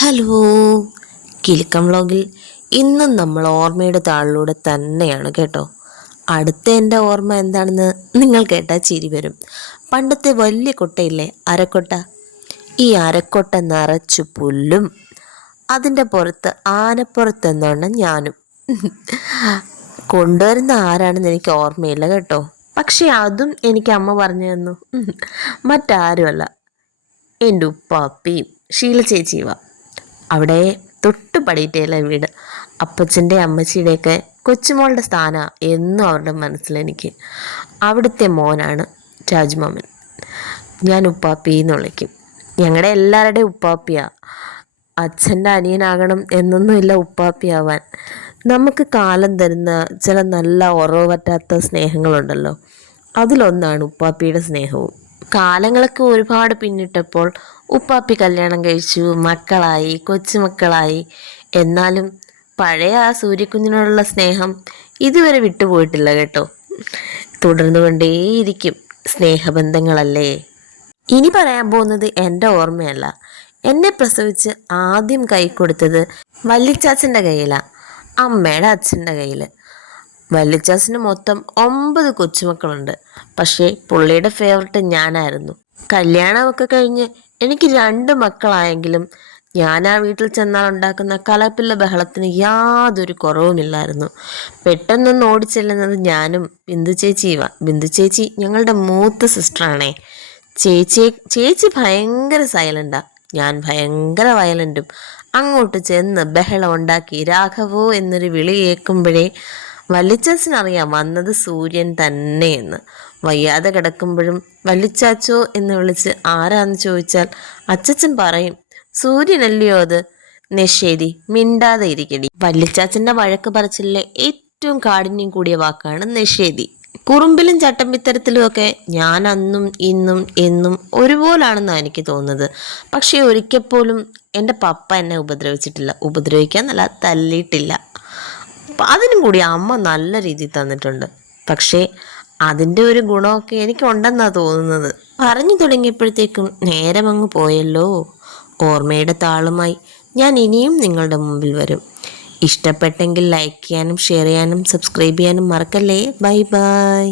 Hello, Kilukkam വ്ലോഗിൽ ഇന്നും നമ്മൾ ഓർമ്മയുടെ താളിലൂടെ തന്നെയാണ് കേട്ടോ. അടുത്ത എൻ്റെ ഓർമ്മ എന്താണെന്ന് നിങ്ങൾ കേട്ടാൽ ചിരി വരും. പണ്ടത്തെ വലിയ കൊട്ടയില്ലേ, അരക്കൊട്ട. ഈ അരക്കൊട്ട നിറച്ചു പുല്ലും അതിൻ്റെ പുറത്ത് ആനപ്പുറത്തെന്നോണം ഞാനും. കൊണ്ടുവരുന്ന ആരാണെന്ന് എനിക്ക് ഓർമ്മയില്ല കേട്ടോ. പക്ഷെ അതും എനിക്ക് അമ്മ പറഞ്ഞു തന്നു. മറ്റാരുമല്ല, എൻ്റെ ഉപ്പാപ്പിയും ഷീല ചേച്ചിയുവാ. അവിടെ തൊട്ട് പടിയിട്ടേല വീട്. അപ്പച്ചൻ്റെ അമ്മച്ചിയുടെയൊക്കെ കൊച്ചുമോളുടെ സ്ഥാനമാണ് എന്നും അവരുടെ മനസ്സിലെനിക്ക്. അവിടുത്തെ മോനാണ് രാജ്മാമൻ. ഞാൻ ഉപ്പാപ്പി എന്ന് വിളിക്കും. ഞങ്ങളുടെ എല്ലാവരുടെയും ഉപ്പാപ്പിയാ. അച്ഛൻ്റെ അനിയനാകണം എന്നൊന്നുമില്ല ഉപ്പാപ്പിയാവാൻ. നമുക്ക് കാലം തരുന്ന ചില നല്ല ഉറവ് പറ്റാത്ത സ്നേഹങ്ങളുണ്ടല്ലോ, അതിലൊന്നാണ് ഉപ്പാപ്പിയുടെ സ്നേഹവും. കാലങ്ങളൊക്കെ ഒരുപാട് പിന്നിട്ടപ്പോൾ ഉപ്പാപ്പി കല്യാണം കഴിച്ചു, മക്കളായി, കൊച്ചുമക്കളായി. എന്നാലും പഴയ ആ സൂര്യക്കുഞ്ഞിനോടുള്ള സ്നേഹം ഇതുവരെ വിട്ടുപോയിട്ടില്ല കേട്ടോ. തുടർന്നു കൊണ്ടേയിരിക്കും. സ്നേഹബന്ധങ്ങളല്ലേ. ഇനി പറയാൻ പോകുന്നത് എൻ്റെ ഓർമ്മയല്ല. എന്നെ പ്രസവിച്ച് ആദ്യം കൈ കൊടുത്തത് വല്ലിച്ചാച്ചൻ്റെ കയ്യിലാണ്, അമ്മയുടെ അച്ഛൻ്റെ കയ്യിൽ. വല്ലിച്ചാച്ചന് മൊത്തം 9 കൊച്ചുമക്കളുണ്ട്. പക്ഷേ പുള്ളിയുടെ ഫേവററ്റ് ഞാനായിരുന്നു. കല്യാണമൊക്കെ കഴിഞ്ഞ് എനിക്ക് 2 മക്കളായെങ്കിലും ഞാൻ ആ വീട്ടിൽ ചെന്നാൽ ഉണ്ടാക്കുന്ന കലപ്പില്ല ബഹളത്തിന് യാതൊരു കുറവുമില്ലായിരുന്നു. പെട്ടെന്നൊന്ന് ഓടിച്ചെല്ലുന്നത് ഞാനും ബിന്ദു ചേച്ചിയുമാണ്. ബിന്ദു ചേച്ചി ഞങ്ങളുടെ മൂത്ത സിസ്റ്ററാണേ. ചേച്ചി ഭയങ്കര സൈലൻ്റാ, ഞാൻ ഭയങ്കര വയലൻറ്റും. അങ്ങോട്ട് ചെന്ന് ബഹളം ഉണ്ടാക്കി രാഘവോ എന്നൊരു വിളി കേൾക്കുമ്പോഴേ വല്ലിച്ചാച്ചനറിയാം വന്നത് സൂര്യൻ തന്നെയെന്ന്. വയ്യാതെ കിടക്കുമ്പോഴും വല്ലിച്ചാച്ചോ എന്ന് വിളിച്ച് ആരാന്ന് ചോദിച്ചാൽ അച്ചച്ചൻ പറയും, സൂര്യനല്ലയോ അത്. നിഷേധി, മിണ്ടാതെ ഇരിക്കടി. വല്ലിച്ചാച്ചൻ്റെ വഴക്ക് പറച്ചിലെ ഏറ്റവും കാഠിന്യം കൂടിയ വാക്കാണ് നിഷേധി. കുറുമ്പിലും ചട്ടമ്പിത്തരത്തിലും ഒക്കെ ഞാൻ അന്നും ഇന്നും എന്നും ഒരുപോലാണെന്നാണ് എനിക്ക് തോന്നുന്നത്. പക്ഷേ ഒരിക്കൽ പോലും എൻ്റെ പപ്പ എന്നെ ഉപദ്രവിച്ചിട്ടില്ല. ഉപദ്രവിക്കാന്നല്ല, തല്ലിയിട്ടില്ല. അതിനും കൂടി അമ്മ നല്ല രീതിയിൽ തന്നിട്ടുണ്ട്. പക്ഷേ അതിൻ്റെ ഒരു ഗുണമൊക്കെ എനിക്കുണ്ടെന്നാണ് തോന്നുന്നത്. പറഞ്ഞു തുടങ്ങിയപ്പോഴത്തേക്കും നേരം അങ്ങ് പോയല്ലോ. ഓർമ്മയുടെ താളുമായി ഞാൻ ഇനിയും നിങ്ങളുടെ മുമ്പിൽ വരും. ഇഷ്ടപ്പെട്ടെങ്കിൽ ലൈക്ക് ചെയ്യാനും ഷെയർ ചെയ്യാനും സബ്സ്ക്രൈബ് ചെയ്യാനും മറക്കല്ലേ. Bye bye.